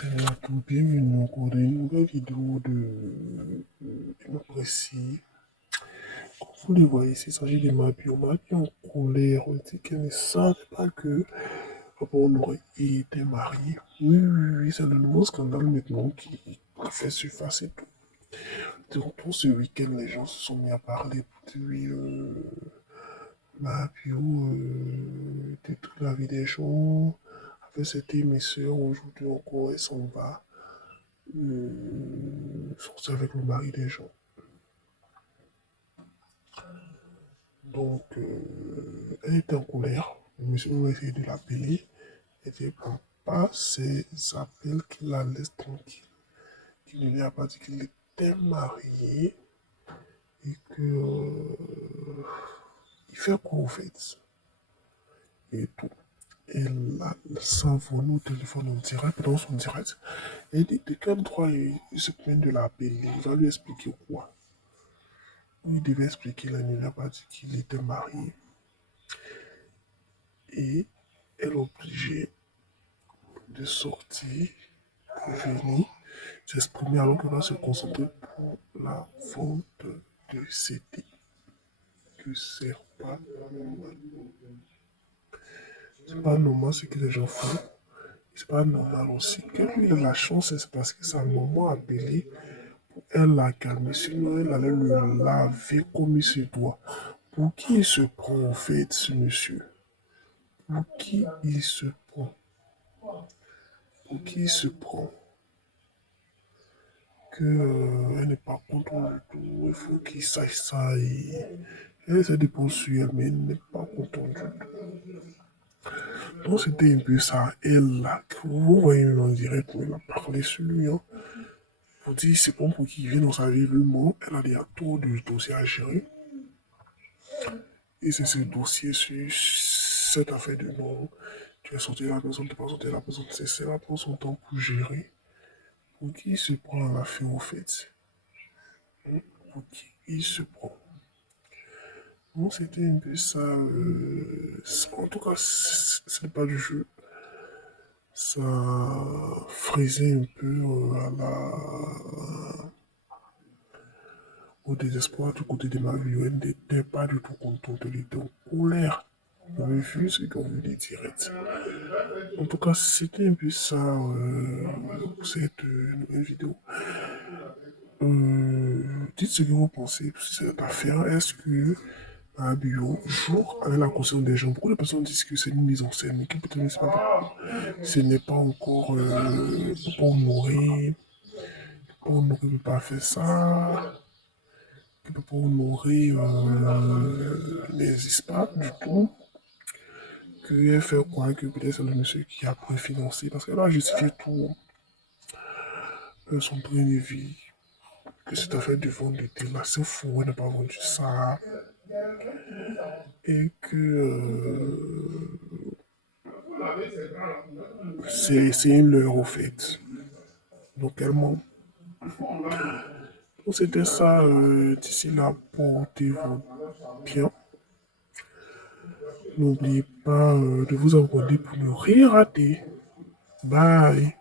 Salut à tous, bienvenue au cours d'une nouvelle vidéo de ma précis. Comme vous le voyez, il s'agit de Mabio. Mabio en colère, on dit qu'elle ne savait pas que on aurait été marié. Oui, oui, oui, c'est le nouveau scandale maintenant qui fait surface et tout. Donc, tout ce week-end, les gens se sont mis à parler pour dire Mabio détruit la vie des gens. Avec cette émission, aujourd'hui encore, elle s'en va. Sortir avec le mari des gens. Donc, elle était en colère. Le monsieur a essayé de l'appeler. Elle dit, papa, c'est appels qui la laisse tranquille. Qu'il ne lui a pas dit qu'il était marié et que il fait quoi au fait et tout. Et là, s'envole au téléphone en direct, dans son direct. Et il dit, de quel droit il se plaint de l'appeler? Il va lui expliquer quoi? Il devait expliquer, là, il ne lui a pas dit qu'il était marié. Et elle est obligée de sortir pour venir s'exprimer alors qu'elle va se concentrer pour la vente de CD. Que c'est pas normal. C'est pas normal ce que les gens font. C'est pas normal aussi. Qu'elle lui ait la chance, c'est parce que sa maman a appelé pour elle la calmer. Sinon, elle allait le laver comme il se doit. Pour qui il se prend en fait, ce monsieur? Pour qui il se prend? Pour qui il se prend? Que elle n'est pas contente du tout, il faut qu'il sache ça et elle essaie de poursuivre, mais elle n'est pas contente du tout. Donc c'était un peu ça, elle là, que vous voyez en direct, mais elle a parlé sur lui, hein. Vous dites c'est bon pour qu'il vienne dans sa vie, le mot, elle a des tours de dossier à gérer. Et c'est ce dossier sur cette affaire de non, tu es sorti de la personne, tu n'es pas sorti de la personne, c'est ça, elle prend son temps pour gérer. Pour qui il se prend à l'affaire au fait? Pour qui il se prend? Bon, c'était un peu ça. En tout cas, ce n'est pas du jeu. Ça frisait un peu au désespoir du côté de ma vie. Elle n'était pas du tout contente. Elle était en colère. Vous avez vu ce qu'on veut dire direct. En tout cas, c'était un peu ça pour cette nouvelle vidéo. Dites ce que vous pensez de cette affaire. Est-ce que un bio joue avec la conscience des gens? Beaucoup de personnes disent que c'est une mise en scène, mais qui peut-être ne sait pas. Ce n'est pas encore pour nourrir. Pour nourrir, ne peut pas faire ça. Qui peut pas nourrir n'existe pas du tout. Que fait quoi? Que peut-être c'est le monsieur qui a préfinancé. Parce qu'elle a justifié tout son train de vie. Que cette affaire de vente était là, c'est fou, elle n'a pas vendu ça. Et que c'est une leurre au fait. Donc elle ment. Donc c'était ça. D'ici là, portez-vous bien. N'oubliez pas de vous abonner pour ne rien rater. Bye.